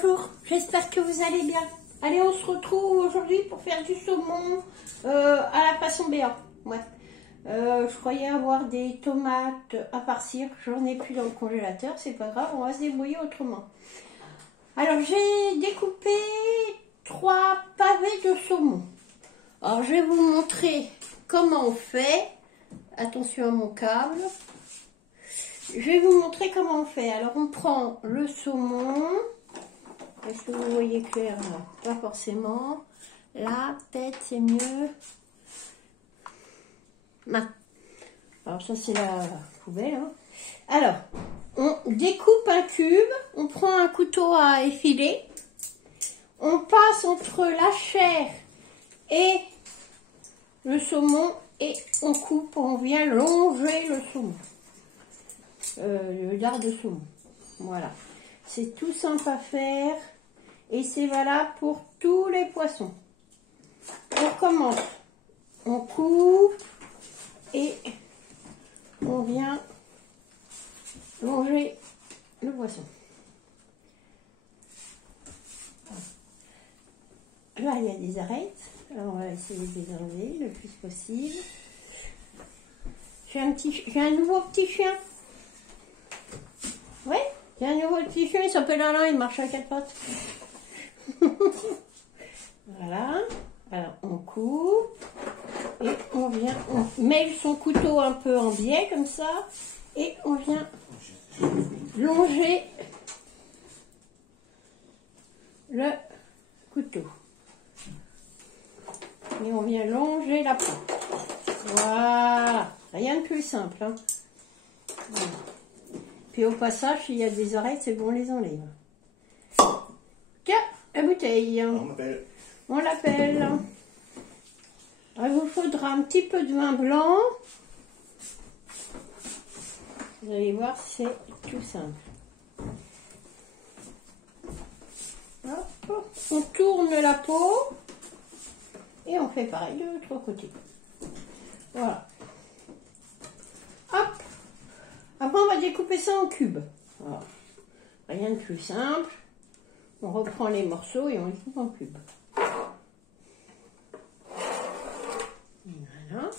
Bonjour, j'espère que vous allez bien. Allez, on se retrouve aujourd'hui pour faire du saumon à la façon béat. Ouais. Je croyais avoir des tomates à farcir, j'en ai plus dans le congélateur, c'est pas grave, on va se débrouiller autrement. Alors j'ai découpé 3 pavés de saumon. Alors je vais vous montrer comment on fait. Attention à mon câble. Je vais vous montrer comment on fait. Alors on prend le saumon. Est-ce que vous voyez clair? Non, pas forcément. La tête c'est mieux. Non. Alors ça c'est la poubelle. Hein. Alors on découpe un cube. On prend un couteau à effiler. On passe entre la chair et le saumon et on coupe. On vient longer le saumon. Le lard de saumon. Voilà. C'est tout simple à faire et c'est valable pour tous les poissons. On commence. On coupe et on vient longer le poisson. Là, il y a des arêtes. Alors, on va essayer de les enlever le plus possible. J'ai un nouveau petit chien. Ouais, j'ai un nouveau petit chien, il s'appelle Alain, il marche à 4 pattes. Voilà. Alors, on coupe. Et on vient, on met son couteau un peu en biais, comme ça. Et on vient longer le couteau. Et on vient longer la peau. Voilà. Rien de plus simple. Hein. Voilà. Puis au passage, s'il y a des arêtes, c'est bon, on les enlève. Tiens, la bouteille. On l'appelle. Il vous faudra un petit peu de vin blanc. Vous allez voir, c'est tout simple. Hop, on tourne la peau. Et on fait pareil de l'autre côté. Voilà. Hop. Après, on va découper ça en cubes. Voilà. Rien de plus simple. On reprend les morceaux et on les coupe en cubes. Voilà.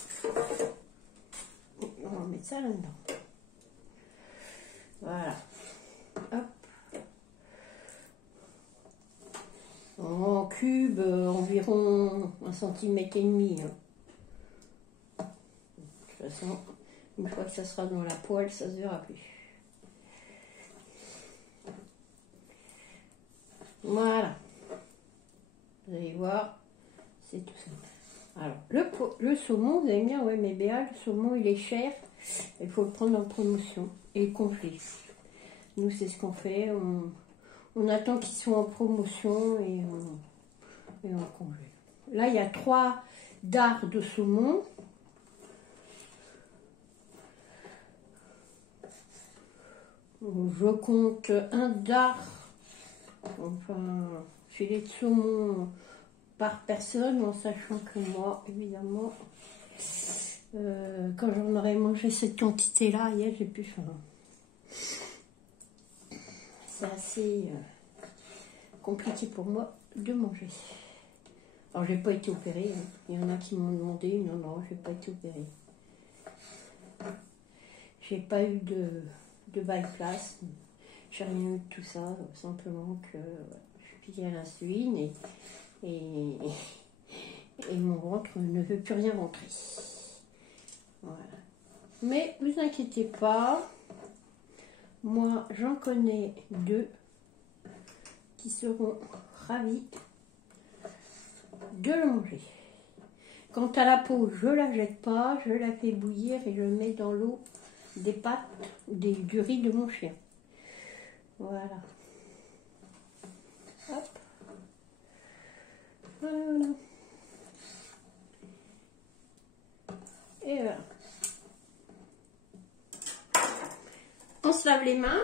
On va mettre ça là-dedans. Voilà. Hop. En cube, environ 1,5 cm. Hein. De toute façon, une fois que ça sera dans la poêle, ça se verra plus. Voilà. Vous allez voir, c'est tout simple. Alors, le saumon, vous allez me dire, ouais, mais Béa, le saumon, il est cher. Il faut le prendre en promotion. Et complet. Nous, c'est ce qu'on fait. On attend qu'ils soient en promotion et on congèle. Là, il y a 3 dards de saumon. Je compte un dard, enfin, filet de saumon par personne, en sachant que moi, évidemment, quand j'en aurais mangé cette quantité-là, hier, j'ai plus faim. C'est assez compliqué pour moi de manger. Alors, j'ai pas été opérée. Hein. Il y en a qui m'ont demandé. Non, non, j'ai pas été opérée. J'ai pas eu de bypass. J'ai rien eu de tout ça. Simplement que je suis piquée à l'insuline et mon ventre ne veut plus rien rentrer. Voilà. Mais vous inquiétez pas. Moi, j'en connais 2 qui seront ravis de le manger. Quant à la peau, je la jette pas, je la fais bouillir et je mets dans l'eau des pâtes, du riz de mon chien. Voilà. Hop. Voilà. Et voilà. On se lave les mains.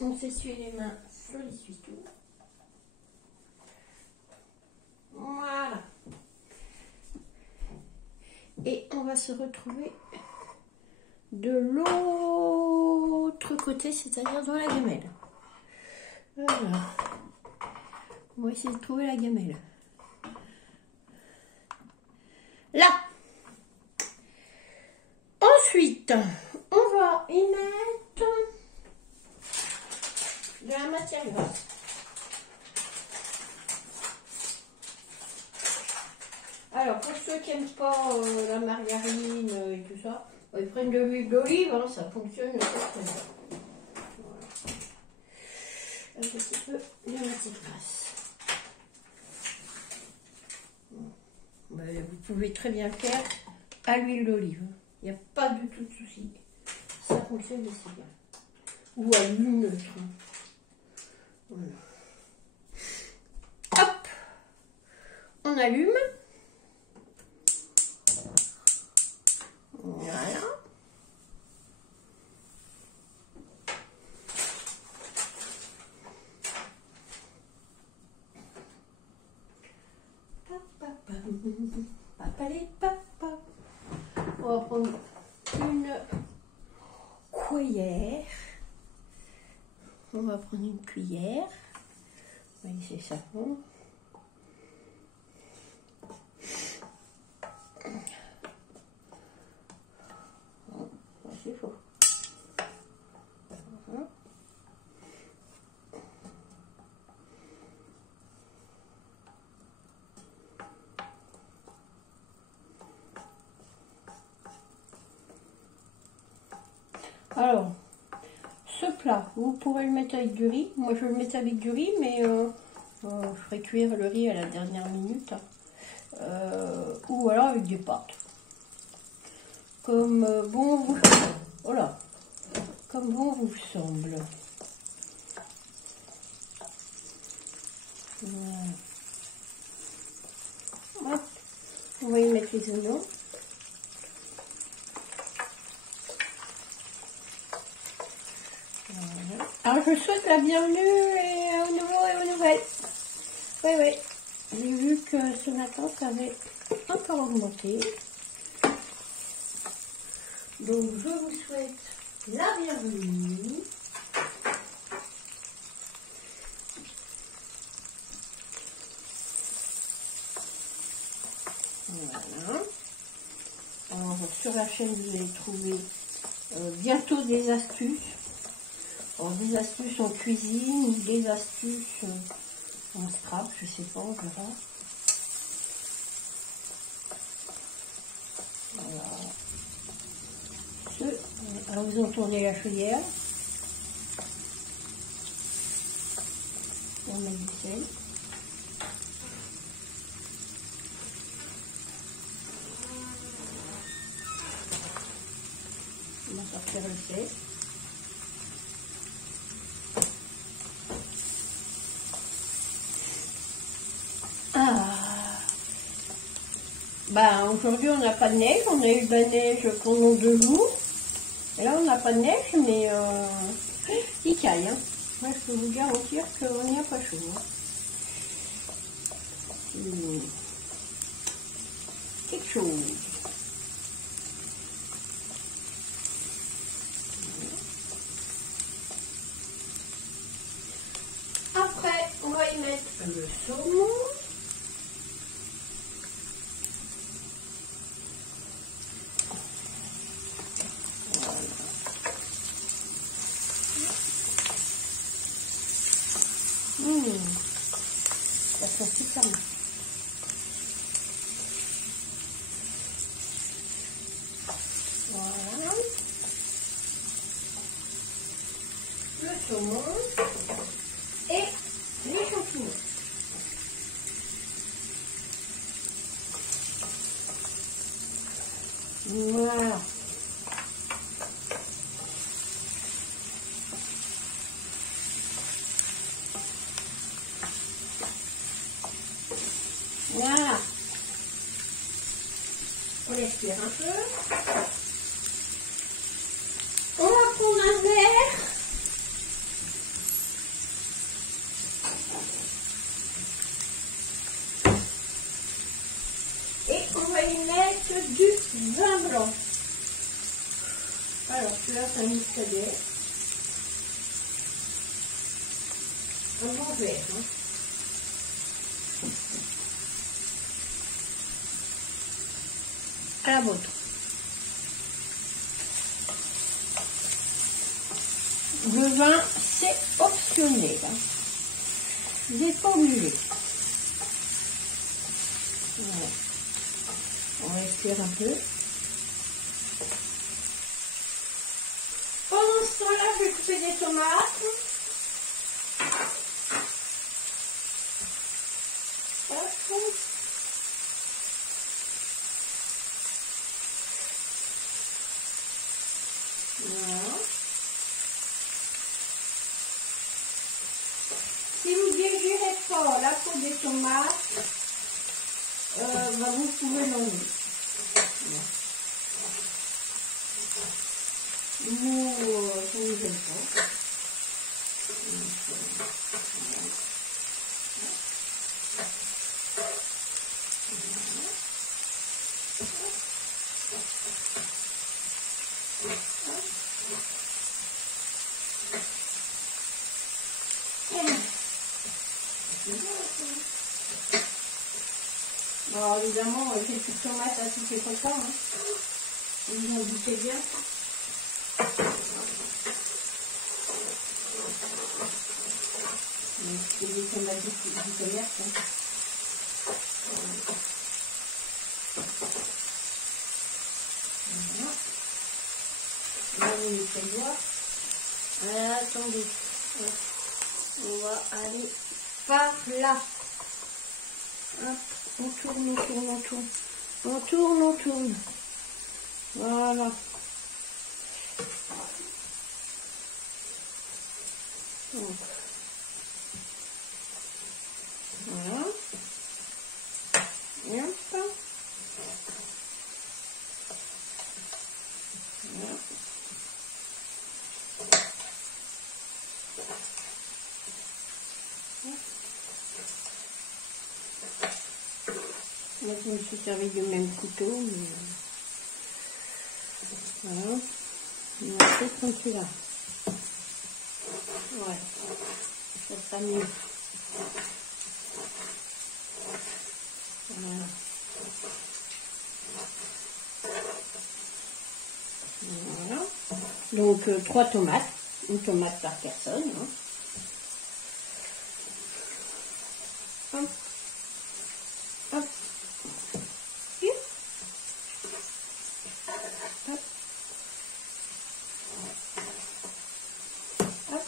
On s'essuie les mains sur l'essuie-tout. Et on va se retrouver de l'autre côté, c'est-à-dire dans la gamelle. Voilà. On va essayer de trouver la gamelle. Là. Ensuite, on va y mettre de la matière grasse. Alors, pour ceux qui n'aiment pas la margarine et tout ça, ils prennent de l'huile d'olive, hein, ça fonctionne très bien. Voilà. Un petit peu de matière grasse. Vous pouvez très bien le faire à l'huile d'olive. Il n'y a pas du tout de souci. Ça fonctionne aussi bien. Ou à l'huile neutre. Voilà. Hop, on allume. Voilà. On va prendre une cuillère. On va prendre une cuillère. On va laisser ça. C'est faux. Alors, ce plat, vous pourrez le mettre avec du riz. Moi, je le mets avec du riz, mais je ferai cuire le riz à la dernière minute. Ou alors avec des pâtes. Comme bon vous... Voilà. Comme bon vous semble. Voilà. Hop. On va y mettre les oignons. Voilà. Alors je souhaite la bienvenue aux nouveaux et aux nouvelles. Oui, oui. J'ai vu que ce matin ça avait encore augmenté. Donc je vous souhaite la bienvenue. Voilà. Alors sur la chaîne vous allez trouver bientôt des astuces. Alors, des astuces en cuisine, des astuces en scrap, je sais pas, on verra. Voilà. Alors vous entendez la chaudière. On met du sel. On va sortir le sel. Bah, aujourd'hui on n'a pas de neige, on a eu de la neige pendant 2 jours. Et là on n'a pas de neige, mais il caille. Hein. Moi je peux vous garantir qu'on n'y a pas chaud. Hein. Quelque chose. Après on va y mettre le saumon. Ça sent super bon. Voilà. Le saumon et les champignons. Voilà. Voilà. On laisse cuire un peu. On va prendre un verre. Et on va y mettre du vin blanc. Alors, celui-là, c'est un muscadet. Un bon verre. Hein. À la vôtre. Le vin, c'est optionnel. Hein. Vous n'êtes pas obligé. Voilà. On respire un peu. Pendant ce temps-là, je vais couper des tomates. Hop. Voilà. Si vous ne désirez pas la peau des tomates, vous pouvez l'enlever. Nous, ça ne nous gêne pas. Alors évidemment, quelques tomates à toutes les repas, hein. Vous en doutez bien. C'est des tomates du commerce. Hein. Voilà. Là, vous mettez le doigt. Attendez. On va aller par là. Hop. On tourne, on tourne, on tourne. On tourne, on tourne. Voilà. Donc. Voilà. Et hop. Voilà. Moi, je me suis servi du même couteau, mais voilà. On va faire comme celui-là. Ouais, ça sera mieux. Voilà. Voilà. Donc, 3 tomates. Une tomate par personne. Hein. Hop. Hop. Hop. Hop.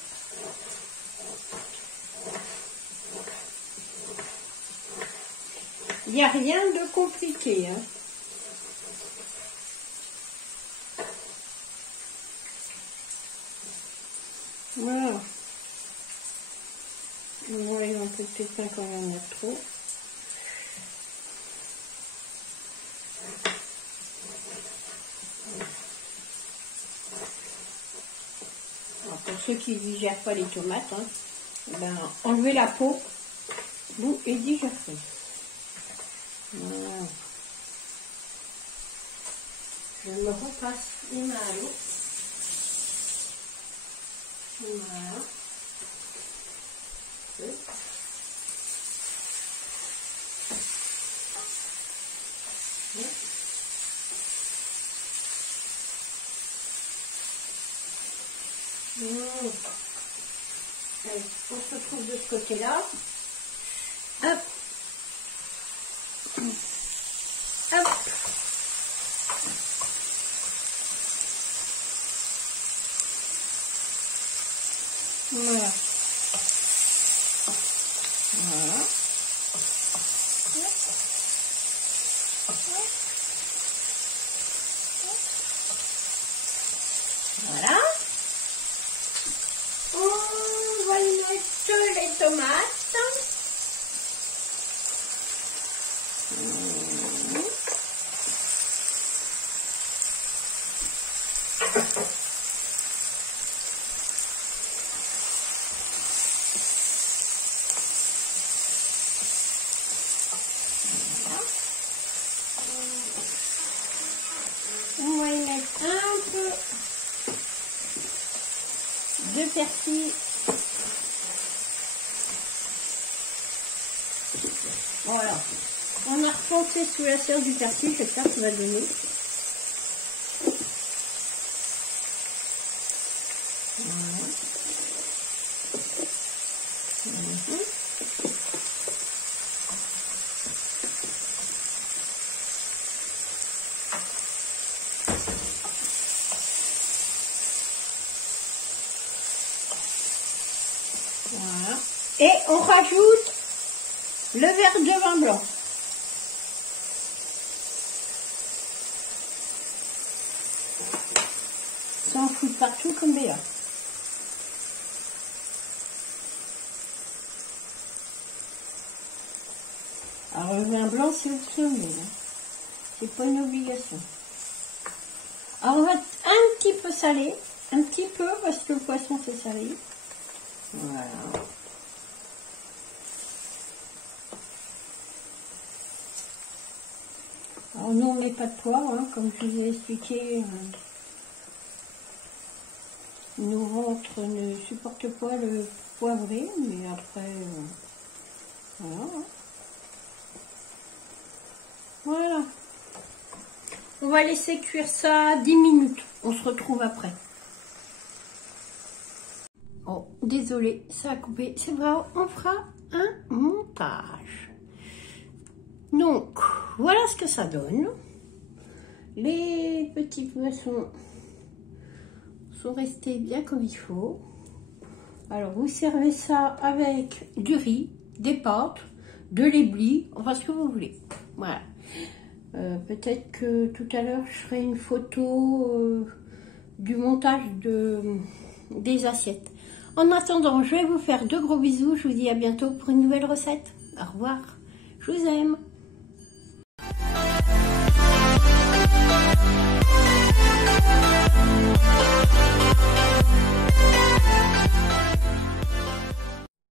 Il n'y a rien de compliqué. Hein. Voilà. Voyons un peu peut-être quand il y en a trop. Alors, pour ceux qui ne digèrent pas les tomates, hein, ben, enlevez la peau, vous et digérez. Voilà. Je me repasse les mains à l'eau. Voilà. Allez, on se retrouve de ce côté-là. Hop. Hop. Voilà. Voilà. Voilà. On va y mettre les tomates. de persil. Voilà. On a refoncé sous la serre du persil, j'espère que ça va donner. Voilà. Voilà. Et on rajoute le verre de vin blanc. Ça en fout partout comme Béa. Alors le vin blanc c'est optionnel, hein. C'est pas une obligation. Alors on va un petit peu saler, un petit peu parce que le poisson c'est salé. Voilà. Alors nous on met pas de poivre, hein, comme je vous ai expliqué. Nos ventres ne supportent pas le poivré, mais après, voilà. Voilà. On va laisser cuire ça 10 minutes. On se retrouve après. Oh, désolé, ça a coupé. C'est vrai, on fera un montage. Donc, voilà ce que ça donne. Les petits poissons sont restés bien comme il faut. Alors, vous servez ça avec du riz, des pâtes, de l'éblis, enfin ce que vous voulez. Voilà. Peut-être que tout à l'heure, je ferai une photo du montage des assiettes. En attendant, je vais vous faire de gros bisous. Je vous dis à bientôt pour une nouvelle recette. Au revoir. Je vous aime.